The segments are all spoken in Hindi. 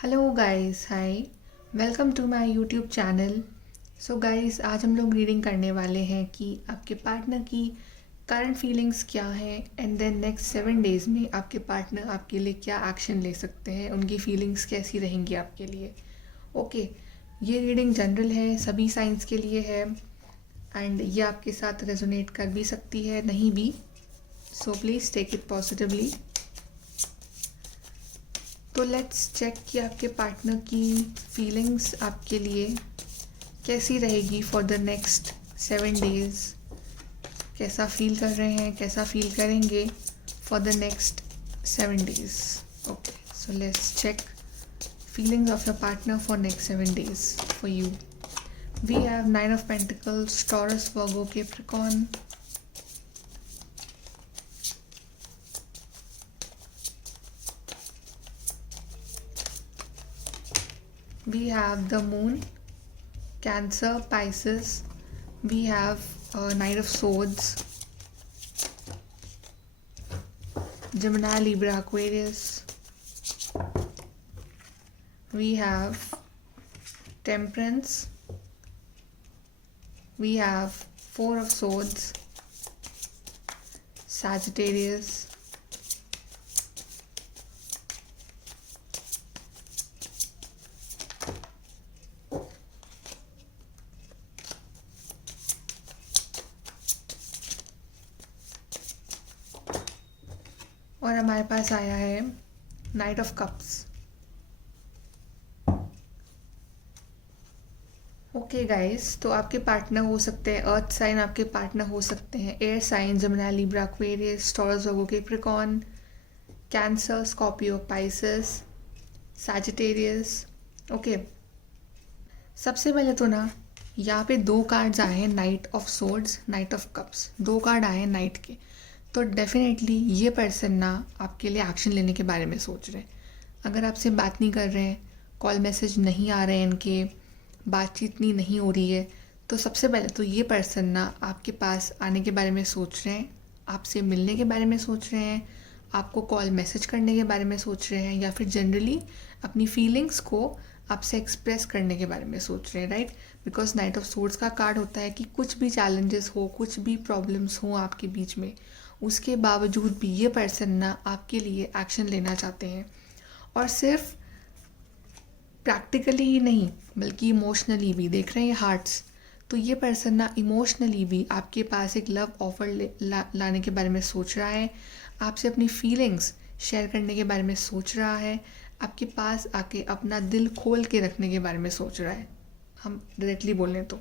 Hello guys, hi. Welcome to my YouTube channel. So guys, आज हम लोग रीडिंग करने वाले हैं कि आपके पार्टनर की करंट फीलिंग्स क्या है एंड देन नेक्स्ट 7 डेज़ में आपके पार्टनर आपके लिए क्या एक्शन ले सकते हैं, उनकी फीलिंग्स कैसी रहेंगी आपके लिए। ओके, ये रीडिंग जनरल है, सभी साइंस के लिए है एंड ये आपके साथ रेजोनेट कर भी सकती है, नहीं भी। So please take it positively. तो लेट्स चेक कि आपके पार्टनर की फीलिंग्स आपके लिए कैसी रहेगी फॉर द नेक्स्ट 7 डेज़। कैसा फील कर रहे हैं, कैसा फील करेंगे for the next 7 days. Okay, so let's check feelings of your partner for next 7 days for you. We have Nine of Pentacles, Taurus, Virgo, Capricorn. We have the Moon, Cancer, Pisces. We have Knight of Swords, Gemini, Libra, Aquarius. We have Temperance. We have Four of Swords, Sagittarius. और हमारे पास आया है night of cups. Okay guys, तो आपके पार्टनर हो सकते हैं अर्थ साइन, आपके पार्टनर हो सकते हैं air sign, Gemini, Libra, Aquarius, Taurus, Virgo, Capricorn, Cancer, Scorpio, Pisces, Sagittarius. Okay, सबसे पहले तो ना यहाँ पे दो कार्ड्स आए हैं, night of swords, night of cups, दो कार्ड आए हैं नाइट के। तो डेफिनेटली ये पर्सन ना आपके लिए एक्शन लेने के बारे में सोच रहे हैं। अगर आपसे बात नहीं कर रहे हैं, कॉल मैसेज नहीं आ रहे हैं इनके, बातचीत इतनी नहीं हो रही है, तो सबसे पहले तो ये पर्सन ना आपके पास आने के बारे में सोच रहे हैं, आपसे मिलने के बारे में सोच रहे हैं, आपको कॉल मैसेज करने के बारे में सोच रहे हैं, या फिर जनरली अपनी फीलिंग्स को आपसे एक्सप्रेस करने के बारे में सोच रहे हैं, right. Because night of swords का कार्ड होता है कि कुछ भी चैलेंजेस हो, कुछ भी प्रॉब्लम्स हो आपके बीच में, उसके बावजूद भी ये पर्सन ना आपके लिए एक्शन लेना चाहते हैं। और सिर्फ प्रैक्टिकली ही नहीं बल्कि इमोशनली भी, देख रहे हैं हार्ट्स, तो ये पर्सन ना इमोशनली भी आपके पास एक लव ऑफर लाने के बारे में सोच रहा है, आपसे अपनी फीलिंग्स शेयर करने के बारे में सोच रहा है, आपके पास आके अपना दिल खोल के रखने के बारे में सोच रहा है। हम डायरेक्टली बोलें तो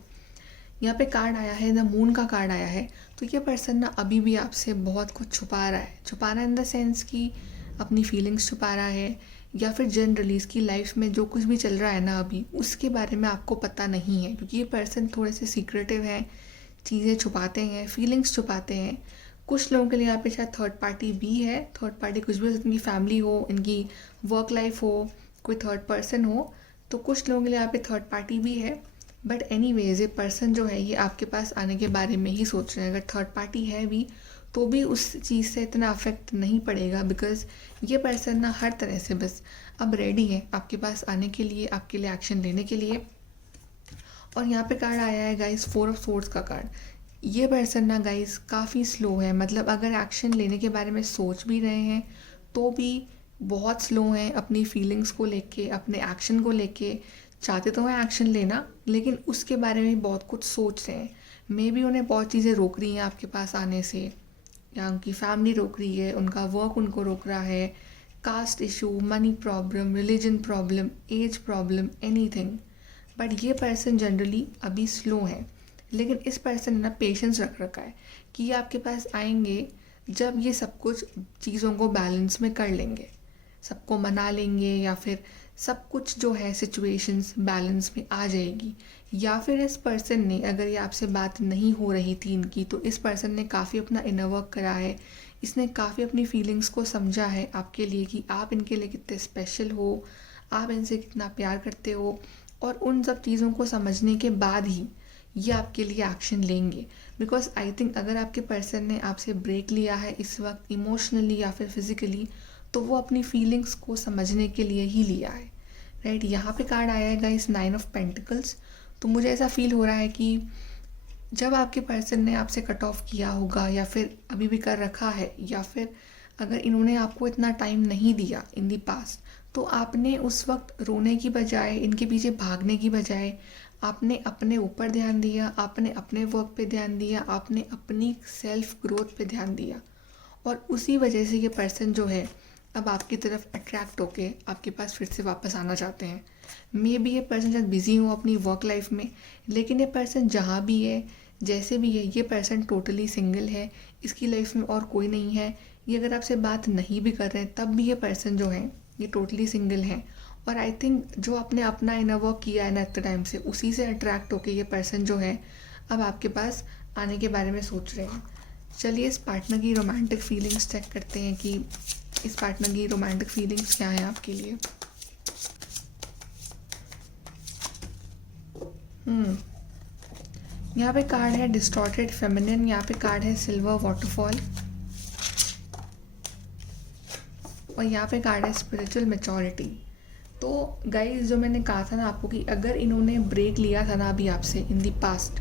यहाँ पे कार्ड आया है, द मून का कार्ड आया है। तो ये पर्सन ना अभी भी आपसे बहुत कुछ छुपा रहा है, छुपाना इन द सेंस कि अपनी फीलिंग्स छुपा रहा है, या फिर जनरली इसकी लाइफ में जो कुछ भी चल रहा है ना अभी, उसके बारे में आपको पता नहीं है, क्योंकि ये पर्सन थोड़े से सीक्रेटिव हैं, चीज़ें छुपाते हैं, फीलिंग्स छुपाते हैं। कुछ लोगों के लिए यहाँ पे शायद थर्ड पार्टी भी है, थर्ड पार्टी कुछ भी हो सकती है, इनकी फैमिली हो, इनकी वर्क लाइफ हो, कोई थर्ड पर्सन हो, तो कुछ लोगों के लिए यहाँ पे थर्ड पार्टी भी है। बट एनीवेज ये पर्सन जो है ये आपके पास आने के बारे में ही सोच रहे हैं। अगर थर्ड पार्टी है भी तो भी उस चीज़ से इतना अफेक्ट नहीं पड़ेगा, बिकॉज ये पर्सन ना हर तरह से बस अब रेडी है आपके पास आने के लिए, आपके लिए एक्शन लेने के लिए। और यहाँ पे कार्ड आया है गाइस, फोर ऑफ सोर्ड्स का कार्ड। ये पर्सन ना गाइस काफ़ी स्लो है, मतलब अगर एक्शन लेने के बारे में सोच भी रहे हैं तो भी बहुत स्लो हैं अपनी फीलिंग्स को लेके, अपने एक्शन को लेके। चाहते तो हैं एक्शन लेना, लेकिन उसके बारे में बहुत कुछ सोच रहे हैं। मे बी उन्हें बहुत चीज़ें रोक रही हैं आपके पास आने से, या उनकी फैमिली रोक रही है, उनका वर्क उनको रोक रहा है, caste issue, money problem, religion problem, age problem, anything. But ये पर्सन जनरली अभी स्लो है, लेकिन इस पर्सन ने ना पेशेंस रख रखा है कि ये आपके पास आएंगे जब ये सब कुछ चीज़ों को बैलेंस में कर लेंगे, सबको मना लेंगे, या फिर सब कुछ जो है सिचुएशंस बैलेंस में आ जाएगी। या फिर इस पर्सन ने, अगर ये आपसे बात नहीं हो रही थी इनकी, तो इस पर्सन ने काफ़ी अपना इनर वर्क करा है, इसने काफ़ी अपनी फीलिंग्स को समझा है आपके लिए कि आप इनके लिए कितने स्पेशल हो, आप इनसे कितना प्यार करते हो। और उन सब चीज़ों को समझने के बाद ही ये आपके लिए एक्शन लेंगे। बिकॉज आई थिंक अगर आपके पर्सन ने आपसे ब्रेक लिया है इस वक्त इमोशनली या फिर फिज़िकली, तो वो अपनी फीलिंग्स को समझने के लिए ही लिया है। राइट। यहाँ पे कार्ड आया है गाइस 9 ऑफ पेंटिकल्स। तो मुझे ऐसा फील हो रहा है कि जब आपके पर्सन ने आपसे कट ऑफ किया होगा या फिर अभी भी कर रखा है, या फिर अगर इन्होंने आपको इतना टाइम नहीं दिया इन दी पास्ट, तो आपने उस वक्त रोने की बजाय, इनके पीछे भागने की बजाय, आपने अपने ऊपर ध्यान दिया, आपने अपने वर्क पे ध्यान दिया, आपने अपनी सेल्फ ग्रोथ पे ध्यान दिया। और उसी वजह से ये पर्सन जो है अब आपकी तरफ अट्रैक्ट होके आपके पास फिर से वापस आना चाहते हैं। मे बी ये पर्सन शायद बिजी हो अपनी वर्क लाइफ में, लेकिन ये पर्सन जहाँ भी है, जैसे भी है, ये पर्सन टोटली सिंगल है। इसकी लाइफ में और कोई नहीं है। ये अगर आपसे बात नहीं भी कर रहे हैं तब भी ये पर्सन जो है ये टोटली सिंगल है। और आई थिंक जो आपने अपना इनर वर्क किया है ना इतने टाइम से, उसी से अट्रैक्ट होके ये पर्सन जो है अब आपके पास आने के बारे में सोच रहे हैं। चलिए इस पार्टनर की रोमांटिक फीलिंग्स चेक करते हैं कि इस पार्टनर की रोमांटिक फीलिंग्स क्या हैं आपके लिए। यहाँ पे कार्ड है डिस्टॉर्टेड फेमिनिन, यहाँ पे कार्ड है सिल्वर वाटरफॉल, और यहाँ पे कार्ड है स्पिरिचुअल मैच्योरिटी। तो गाइस जो मैंने कहा था ना आपको कि अगर इन्होंने ब्रेक लिया था ना अभी आपसे इन दी पास्ट,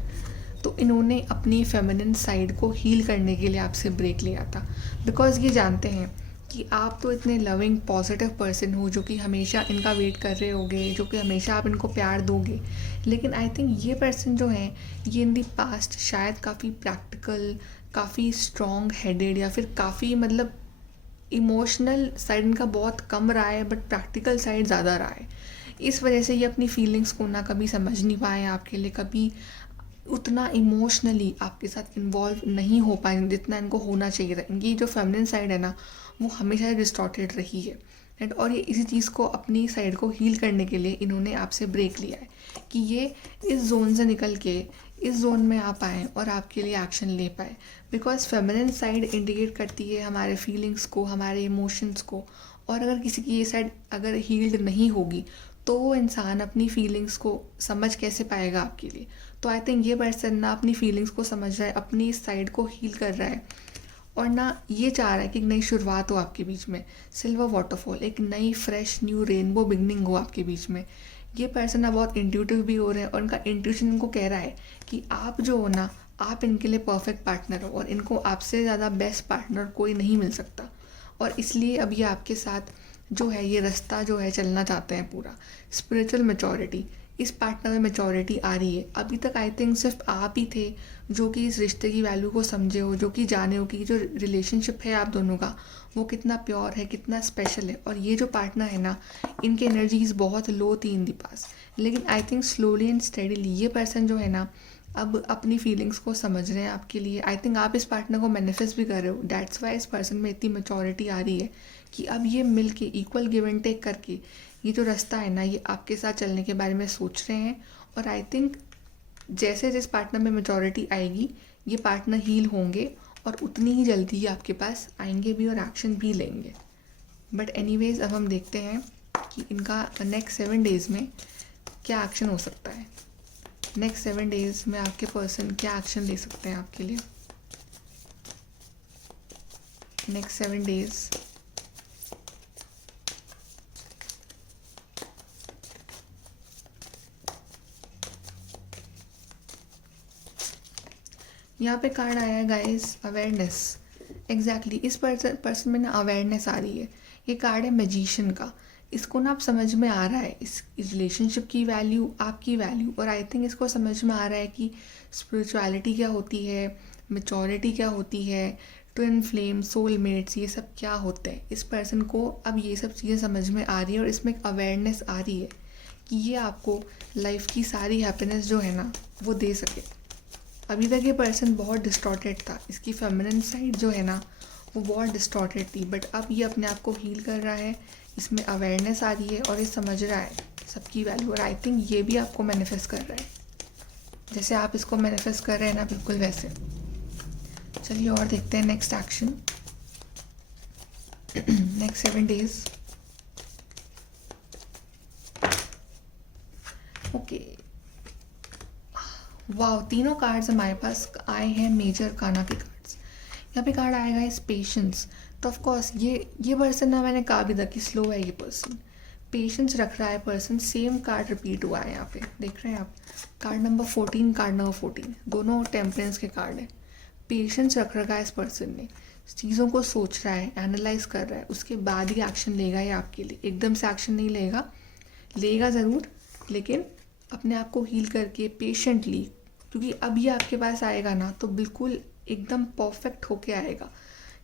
तो इन्होंने अपनी फेमिनिन साइड को हील करने के लिए आपसे ब्रेक लिया था। बिकॉज ये जानते हैं कि आप तो इतने लविंग पॉजिटिव पर्सन हो जो कि हमेशा इनका वेट कर रहे होगे, जो कि हमेशा आप इनको प्यार दोगे। लेकिन आई थिंक ये पर्सन जो है ये इन दी पास्ट शायद काफ़ी प्रैक्टिकल, काफ़ी स्ट्रॉन्ग हेडेड, या फिर काफ़ी मतलब इमोशनल साइड इनका बहुत कम रहा है, बट प्रैक्टिकल साइड ज़्यादा रहा है। इस वजह से ये अपनी फीलिंग्स को ना कभी समझ नहीं पाए आपके लिए, कभी उतना इमोशनली आपके साथ इन्वॉल्व नहीं हो पाए जितना इनको होना चाहिए था। इनकी जो फेमिनिन साइड है ना वो हमेशा डिस्टॉर्टेड रही है, राइट। और ये इसी चीज़ को, अपनी साइड को हील करने के लिए इन्होंने आपसे ब्रेक लिया है कि ये इस जोन से निकल के इस जोन में आ पाएँ और आपके लिए एक्शन ले पाए। बिकॉज फेमिनिन साइड इंडिकेट करती है हमारे फीलिंग्स को, हमारे इमोशंस को। और अगर किसी की ये साइड अगर हील्ड नहीं होगी तो वो इंसान अपनी फीलिंग्स को समझ कैसे पाएगा आपके लिए। तो आई थिंक ये पर्सन ना अपनी फीलिंग्स को समझ रहा है, अपनी साइड को हील कर रहा है, और ना ये चाह रहा है कि एक नई शुरुआत हो आपके बीच में। सिल्वर वाटरफॉल, एक नई फ्रेश न्यू रेनबो बिगनिंग हो आपके बीच में। ये पर्सन ना बहुत इंट्यूटिव भी हो रहे हैं और इनका इंट्यूशन इनको कह रहा है कि आप जो हो ना, आप इनके लिए परफेक्ट पार्टनर हो, और इनको आपसे ज़्यादा बेस्ट पार्टनर कोई नहीं मिल सकता। और इसलिए अब ये आपके साथ जो है ये रास्ता जो है चलना चाहते हैं पूरा। स्पिरिचुअल मैच्योरिटी, इस पार्टनर में मैच्योरिटी आ रही है। अभी तक आई थिंक सिर्फ आप ही थे जो कि इस रिश्ते की वैल्यू को समझे हो, जो कि जाने हो कि जो रिलेशनशिप है आप दोनों का वो कितना प्योर है, कितना स्पेशल है। और ये जो पार्टनर है ना, इनकी एनर्जीज बहुत लो थी इन दी पास, लेकिन I think slowly and steadily ये पर्सन जो है ना अब अपनी फीलिंग्स को समझ रहे हैं आपके लिए। आई थिंक आप इस पार्टनर को मैनिफेस्ट भी कर रहे हो। डैट्स वाई इस पर्सन में इतनी मैच्योरिटी आ रही है कि अब ये मिल के इक्वल गिव एंड टेक करके ये जो रास्ता है ना ये आपके साथ चलने के बारे में सोच रहे हैं। और आई थिंक जैसे जिस पार्टनर में मैच्योरिटी आएगी ये पार्टनर हील होंगे और उतनी ही जल्दी ही आपके पास आएंगे भी और एक्शन भी लेंगे। बट एनीवेज अब हम देखते हैं कि इनका नेक्स्ट 7 डेज़ में क्या एक्शन हो सकता है। नेक्स्ट 7 डेज़ में आपके पर्सन क्या एक्शन ले सकते हैं आपके लिए। नेक्स्ट 7 डेज़ यहाँ पे कार्ड आया है गाइस अवेयरनेस। एग्जैक्टली इस पर्सन में ना अवेयरनेस आ रही है। ये कार्ड है मैजिशियन का। इसको ना आप समझ में आ रहा है इस रिलेशनशिप की वैल्यू, आपकी वैल्यू, और आई थिंक इसको समझ में आ रहा है कि स्पिरिचुअलिटी क्या होती है, मैच्योरिटी क्या होती है, ट्विन फ्लेम, सोलमेट्स, ये सब क्या होते हैं। इस पर्सन को अब ये सब चीज़ें समझ में आ रही है और इसमें एक अवेयरनेस आ रही है कि ये आपको लाइफ की सारी हैप्पीनेस जो है ना वो दे सके। अभी तक ये पर्सन बहुत डिस्टॉर्टेड था, इसकी फेमिनिन साइड जो है ना वो बहुत डिस्टॉर्टेड थी, बट अब ये अपने आप को हील कर रहा है। इसमें अवेयरनेस आ रही है और ये समझ रहा है सबकी वैल्यू। और आई थिंक ये भी आपको मैनिफेस्ट कर रहा है, जैसे आप इसको मैनिफेस्ट कर रहे हैं ना बिल्कुल वैसे। चलिए और देखते हैं next action next 7 days. Okay, वाह, तीनों कार्ड्स हमारे पास आए हैं मेजर काना के कार्ड्स। यहाँ पे कार्ड आएगा इस पेशेंस। तो ऑफ कोर्स ये पर्सन ना, मैंने कहा भी था कि स्लो है ये पर्सन, पेशेंस रख रहा है पर्सन, सेम कार्ड रिपीट हुआ है यहाँ पे, देख रहे हैं आप, कार्ड नंबर 14, कार्ड नंबर 14, दोनों टेम्परेंस के कार्ड है। पेशेंस रख रखा है इस पर्सन ने, चीज़ों को सोच रहा है, एनालाइज कर रहा है, उसके बाद ही एक्शन लेगा ये आपके लिए। एकदम से एक्शन नहीं लेगा ज़रूर, लेकिन अपने आप को हील करके पेशेंटली, क्योंकि अब ये आपके पास आएगा ना तो बिल्कुल एकदम परफेक्ट होके आएगा।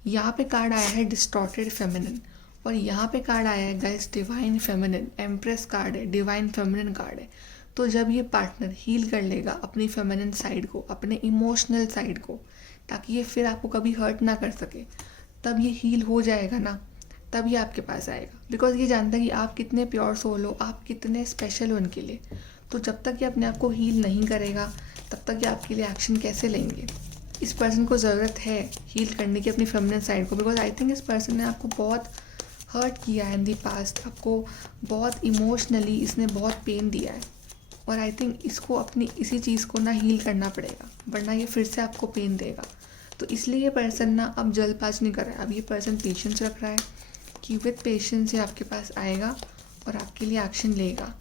यहाँ पे कार्ड आया है डिस्टॉर्टेड फेमिनिन, और यहाँ पे कार्ड आया है guys divine feminine, empress card है, डिवाइन फेमिनिन कार्ड है। तो जब ये पार्टनर हील कर लेगा अपनी फेमिनिन साइड को, अपने इमोशनल साइड को, ताकि ये फिर आपको कभी हर्ट ना कर सके, तब ये हील हो जाएगा ना, तब ये आपके पास आएगा। बिकॉज ये जानता है कि आप कितने प्योर सोल हो, आप कितने स्पेशल हो उनके लिए। तो जब तक ये अपने आप को हील नहीं करेगा, तब तक ये आपके लिए एक्शन कैसे लेंगे। इस पर्सन को ज़रूरत है हील करने की अपनी फेमिनिन साइड को, बिकॉज आई थिंक इस पर्सन ने आपको बहुत हर्ट किया है इन दी पास्ट, आपको बहुत इमोशनली इसने बहुत पेन दिया है, और आई थिंक इसको अपनी इसी चीज़ को ना हील करना पड़ेगा, वरना ये फिर से आपको पेन देगा। तो इसलिए ये पर्सन ना अब जल्दबाज नहीं कर रहा है, अब ये पर्सन पेशेंस रख रहा है कि विद पेशेंस ये आपके पास आएगा और आपके लिए एक्शन लेगा।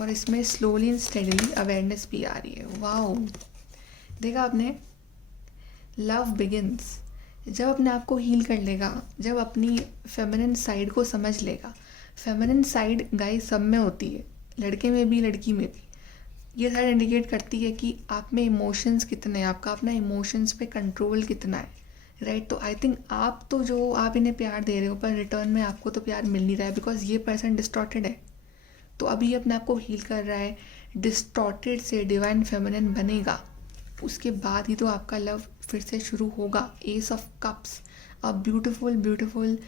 और इसमें स्लोली एंड स्टेडीली अवेयरनेस भी आ रही है। वाओ, देखा आपने, लव बिगिंस। जब अपने आप को हील कर लेगा, जब अपनी फेमिनिन साइड को समझ लेगा। फेमिनिन साइड गाइस सब में होती है, लड़के में भी लड़की में भी। ये साइड इंडिकेट करती है कि आप में इमोशंस कितने हैं, आपका अपना इमोशंस पे कंट्रोल कितना है, राइट। तो आई थिंक आप तो जो आप इन्हें प्यार दे रहे हो, पर रिटर्न में आपको तो प्यार मिल नहीं रहा है, बिकॉज ये पर्सन डिस्टॉर्टेड है। तो अभी ये अपने आप को हील कर रहा है, डिस्टॉर्टेड से डिवाइन फेमिनिन बनेगा, उसके बाद ही तो आपका लव फिर से शुरू होगा। S of cups, a beautiful beautiful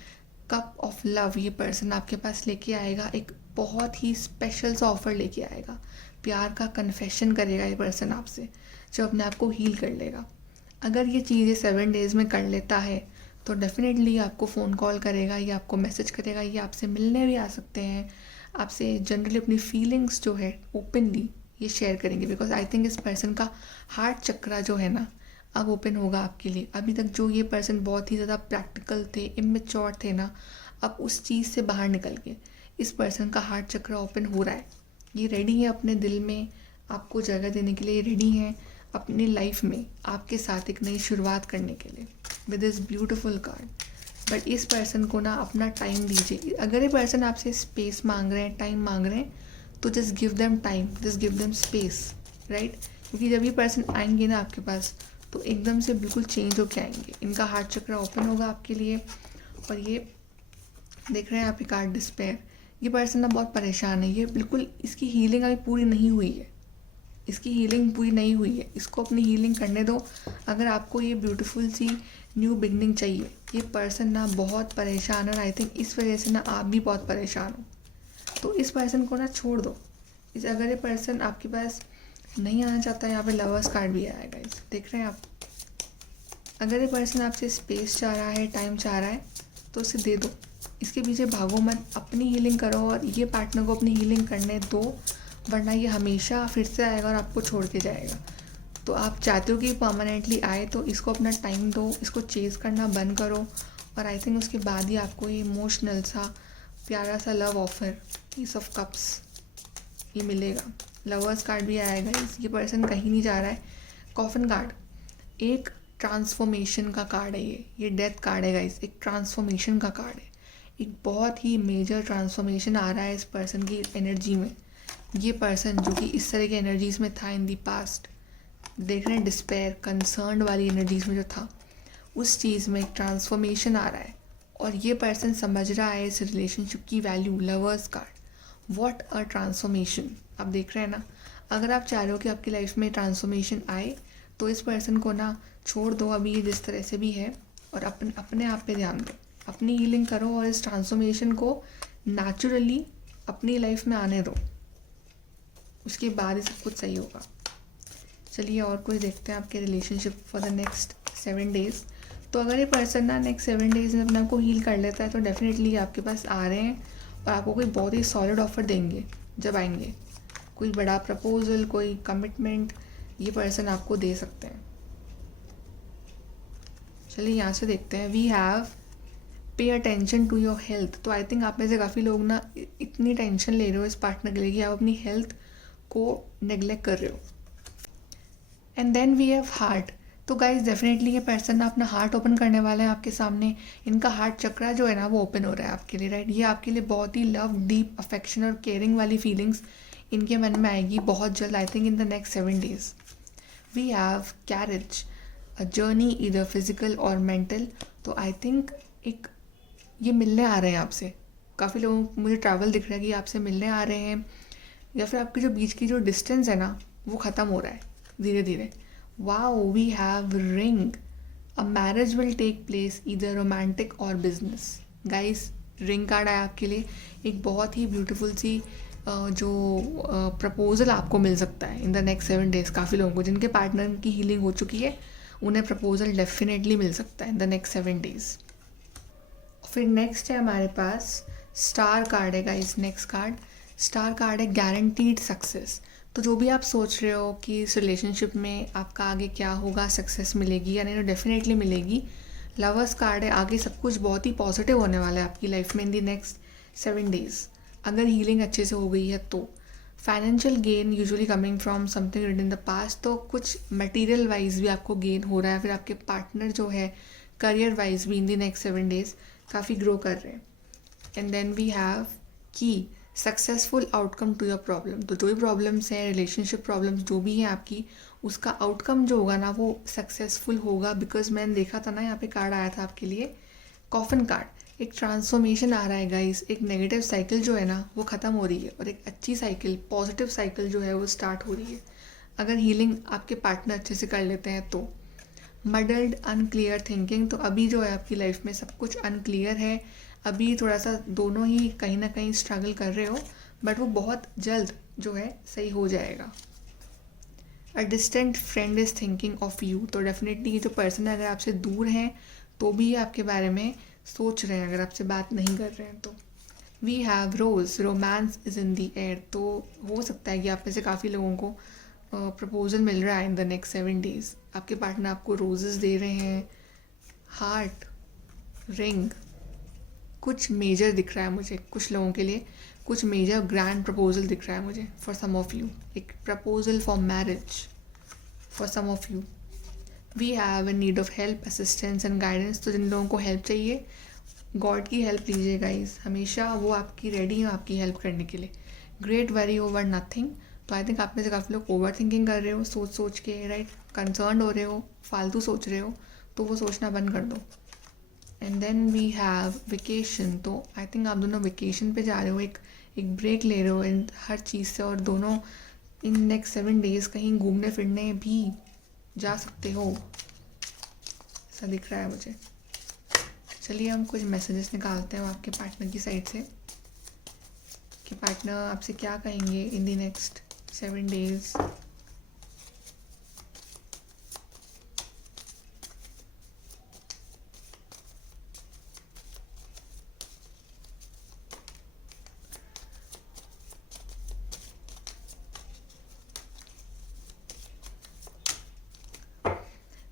cup of love ये पर्सन आपके पास लेके आएगा, एक बहुत ही स्पेशल सा ऑफर लेके आएगा। प्यार का कन्फेशन करेगा ये पर्सन आपसे, जो अपने आप को हील कर लेगा। अगर ये चीज़ें 7 डेज़ में कर लेता है तो डेफिनेटली आपको फ़ोन कॉल करेगा या आपको मैसेज करेगा, या आपसे मिलने भी आ सकते हैं, आपसे जनरली अपनी फीलिंग्स जो है ओपनली ये शेयर करेंगे। बिकॉज आई थिंक इस पर्सन का हार्ट चक्रा जो है ना अब ओपन होगा आपके लिए। अभी तक जो ये पर्सन बहुत ही ज़्यादा प्रैक्टिकल थे, इमेच्योर थे ना, अब उस चीज़ से बाहर निकल के इस पर्सन का हार्ट चक्रा ओपन हो रहा है। ये रेडी है अपने दिल में आपको जगह देने के लिए, रेडी हैं अपनी लाइफ में आपके साथ एक नई शुरुआत करने के लिए with this beautiful card. But इस पर्सन को ना अपना टाइम दीजिए। अगर ये पर्सन आपसे स्पेस मांग रहे हैं, टाइम मांग रहे हैं, तो just give them time, just give them space, right. क्योंकि जब ये पर्सन आएंगे ना आपके पास, तो एकदम से बिल्कुल चेंज होके आएंगे। इनका हार्ट चक्र ओपन होगा आपके लिए। और ये देख रहे हैं आप, कार्ड डिस्पेयर। ये पर्सन ना बहुत परेशान है, ये बिल्कुल, इसकी हीलिंग अभी पूरी नहीं हुई है, इसकी हीलिंग पूरी नहीं हुई है, इसको अपनी हीलिंग करने दो। अगर आपको ये ब्यूटीफुल सी न्यू बिगनिंग चाहिए, ये पर्सन ना बहुत परेशान है, और आई थिंक इस वजह से ना आप भी बहुत परेशान हो। तो इस पर्सन को ना छोड़ दो। अगर ये पर्सन आपके पास नहीं आना चाहता है, यहाँ पे लवर्स कार्ड भी आया गाइस, देख रहे हैं आप। अगर ये पर्सन आपसे स्पेस चाह रहा है, टाइम चाह रहा है, तो उसे दे दो, इसके पीछे भागो मत, अपनी हीलिंग करो और ये पार्टनर को अपनी हीलिंग करने दो, वरना ये हमेशा फिर से आएगा और आपको छोड़ के जाएगा। तो आप चाहते हो कि परमानेंटली आए, तो इसको अपना टाइम दो, इसको चेज़ करना बंद करो, और आई थिंक उसके बाद ही आपको ये इमोशनल सा प्यारा सा love offer, piece of cups, ये मिलेगा। लवर्स कार्ड भी आएगा, ये पर्सन कहीं नहीं जा रहा है। कॉफन कार्ड एक ट्रांसफॉर्मेशन का कार्ड है, ये डेथ कार्ड है गाइस, एक ट्रांसफॉर्मेशन का कार्ड है। एक बहुत ही मेजर ट्रांसफॉर्मेशन आ रहा है इस पर्सन की एनर्जी में। ये पर्सन जो कि इस तरह की एनर्जीज़ में था इन दी पास्ट, देख रहे हैं, डिस्पेयर, कंसर्न वाली एनर्जीज़ में जो था, उस चीज़ में एक ट्रांसफॉर्मेशन आ रहा है। और ये पर्सन समझ रहा है इस रिलेशनशिप की value. Lovers card, what a transformation. आप देख रहे हैं ना, अगर आप चाह रहे हो कि आपकी लाइफ में ट्रांसफॉर्मेशन आए, तो इस पर्सन को ना छोड़ दो अभी ये जिस तरह से भी है, और अपने आप पे ध्यान दो, अपनी हीलिंग करो, और इस ट्रांसफॉर्मेशन को नेचुरली अपनी लाइफ में आने दो, उसके बाद ही सब कुछ सही होगा। चलिए और कुछ देखते हैं आपके relationship for the next 7 days. तो अगर ये पर्सन ना नेक्स्ट 7 डेज़ में अपने आप को हील कर लेता है, तो डेफिनेटली आपके पास आ रहे हैं और आपको कोई बहुत ही सॉलिड ऑफर देंगे जब आएंगे। कोई बड़ा प्रपोजल, कोई कमिटमेंट ये पर्सन आपको दे सकते हैं। चलिए यहाँ से देखते हैं। We have pay attention to your health. तो आई थिंक आप में से काफ़ी लोग ना इतनी टेंशन ले रहे हो इस पार्टनर के लिए कि आप अपनी हेल्थ को नेग्लेक्ट कर रहे हो। And then we have heart. तो गाइज डेफिनेटली ये पर्सन ना अपना हार्ट ओपन करने वाला है आपके सामने। इनका हार्ट चक्रा जो है ना वो ओपन हो रहा है आपके लिए, राइट। ये आपके लिए बहुत ही लव, डीप अफेक्शन और केयरिंग वाली फीलिंग्स इनके मन में आएगी बहुत जल्द, I think in the next 7 days। We have carriage, a journey इधर फिजिकल और मेंटल। तो आई थिंक एक ये मिलने आ रहे हैं आपसे। काफ़ी लोगों को मुझे ट्रैवल दिख रहा है कि आपसे मिलने आ रहे हैं, या फिर आपके जो बीच की जो डिस्टेंस है ना वो ख़त्म हो रहा है धीरे धीरे। Wow, we have ring, a marriage will take place इधर रोमांटिक और बिजनेस। गाइस रिंग कार्ड आया आपके लिए। एक बहुत ही ब्यूटीफुल सी जो प्रपोजल आपको मिल सकता है इन द नेक्स्ट 7 days। काफ़ी लोगों को जिनके पार्टनर की हीलिंग हो चुकी है उन्हें प्रपोजल डेफिनेटली मिल सकता है इन द नेक्स्ट 7 days। फिर नेक्स्ट है हमारे पास स्टार कार्ड है guys. Next card star card है गारंटीड सक्सेस। तो जो भी आप सोच रहे हो कि इस रिलेशनशिप में आपका आगे क्या होगा, सक्सेस मिलेगी या नहीं, तो डेफिनेटली मिलेगी। लवर्स कार्ड है, आगे सब कुछ बहुत ही पॉजिटिव होने वाला है आपकी लाइफ में इन दी नेक्स्ट 7 days अगर हीलिंग अच्छे से हो गई है तो। Financial gain usually coming from something written in the past. तो कुछ मटेरियल वाइज भी आपको गेन हो रहा है। फिर आपके पार्टनर जो है करियर वाइज भी इन दी नेक्स्ट 7 days काफ़ी ग्रो कर रहे हैं। And then we have key successful outcome to your problem. तो जो भी प्रॉब्लम्स हैं, रिलेशनशिप प्रॉब्लम्स जो भी हैं आपकी, उसका आउटकम जो होगा ना वो सक्सेसफुल होगा। बिकॉज मैंने देखा था ना यहाँ पे कार्ड आया था आपके लिए कॉफन कार्ड। एक ट्रांसफॉर्मेशन आ रहा है गाइस। एक नेगेटिव साइकिल जो है ना वो ख़त्म हो रही है और एक अच्छी साइकिल, पॉजिटिव साइकिल जो है वो स्टार्ट हो रही है अगर हीलिंग आपके पार्टनर अच्छे से कर लेते हैं तो। Muddled unclear thinking. तो अभी जो है आपकी लाइफ में सब कुछ अनक्लियर है। अभी थोड़ा सा दोनों ही कहीं ना कहीं स्ट्रगल कर रहे हो, बट वो बहुत जल्द जो है सही हो जाएगा। A distant friend is thinking of you. तो डेफिनेटली ये जो पर्सन है अगर आपसे दूर हैं तो भी ये आपके बारे में सोच रहे हैं अगर आपसे बात नहीं कर रहे हैं तो। We have rose, romance is in the air. तो हो सकता है कि आप में से काफ़ी लोगों को प्रपोजल मिल रहा है इन द नेक्स्ट 7 days। आपके पार्टनर आपको रोजेस दे रहे हैं। हार्ट, रिंग, कुछ मेजर दिख रहा है मुझे कुछ लोगों के लिए। कुछ मेजर ग्रैंड प्रपोजल दिख रहा है मुझे फॉर सम ऑफ यू। एक proposal for marriage for some of you. We have a need of help, assistance and guidance. तो जिन लोगों को हेल्प चाहिए, गॉड की हेल्प लीजिए गाइस। हमेशा वो आपकी रेडी है आपकी हेल्प करने के लिए। Great worry over nothing. तो आई थिंक आप में से काफ़ी लोग ओवर थिंकिंग कर रहे हो, सोच सोच के, राइट, कंसर्न हो रहे हो, फालतू सोच रहे हो, तो वो सोचना बंद कर दो। And then we have vacation. तो आई थिंक आप दोनों वेकेशन पे जा रहे हो, एक ब्रेक ले रहे हो इन हर चीज़ से, और दोनों इन नेक्स्ट 7 days कहीं घूमने फिरने भी जा सकते हो, ऐसा दिख रहा है मुझे। चलिए हम कुछ मैसेजेस निकालते हैं आपके पार्टनर की साइड से कि पार्टनर आपसे क्या कहेंगे इन दी नेक्स्ट 7 days।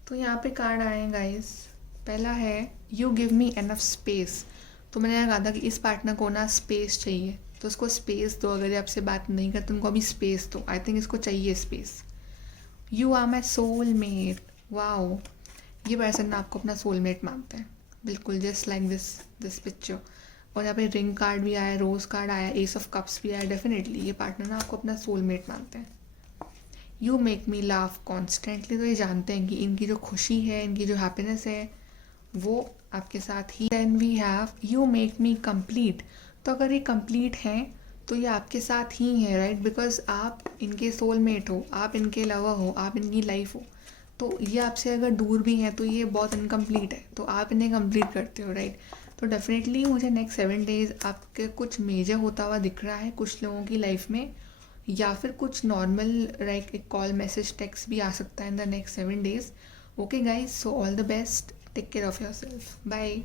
तो यहाँ पे कार्ड आए हैं गाइस। पहला है you give me enough space. तो मैंने यहाँ कहा था कि इस पार्टनर को ना स्पेस चाहिए, तो उसको स्पेस दो। अगर ये आपसे बात नहीं करते उनको अभी स्पेस दो। आई थिंक इसको चाहिए space. You are my soul mate. Wow, ये पर्सन ना आपको अपना सोल मेट मानते हैं, बिल्कुल जस्ट लाइक दिस पिक्चर। और यहाँ पे रिंग कार्ड भी आया, रोज़ कार्ड आया, एस ऑफ कप्स भी आया। डेफिनेटली ये पार्टनर ना आपको अपना सोल मेट मानते हैं। You make me laugh constantly. तो ये जानते हैं कि इनकी जो खुशी है, इनकी जो हैप्पीनेस है वो आपके साथ ही। Then we have you make me complete. तो अगर ये कंप्लीट हैं तो ये आपके साथ ही हैं, राइट, बिकॉज आप इनके सोलमेट हो, आप इनके लवर हो, आप इनकी लाइफ हो। तो ये आपसे अगर दूर भी हैं तो ये बहुत इनकम्प्लीट है, तो आप इन्हें कंप्लीट करते हो, राइट। तो डेफिनेटली मुझे नेक्स्ट 7 days आपके कुछ मेजर होता हुआ दिख रहा है कुछ लोगों की लाइफ में, या फिर कुछ नॉर्मल लाइक एक कॉल, मैसेज, टेक्स्ट भी आ सकता है in the next 7 days। Okay guys, so all the best, take care of yourself, bye.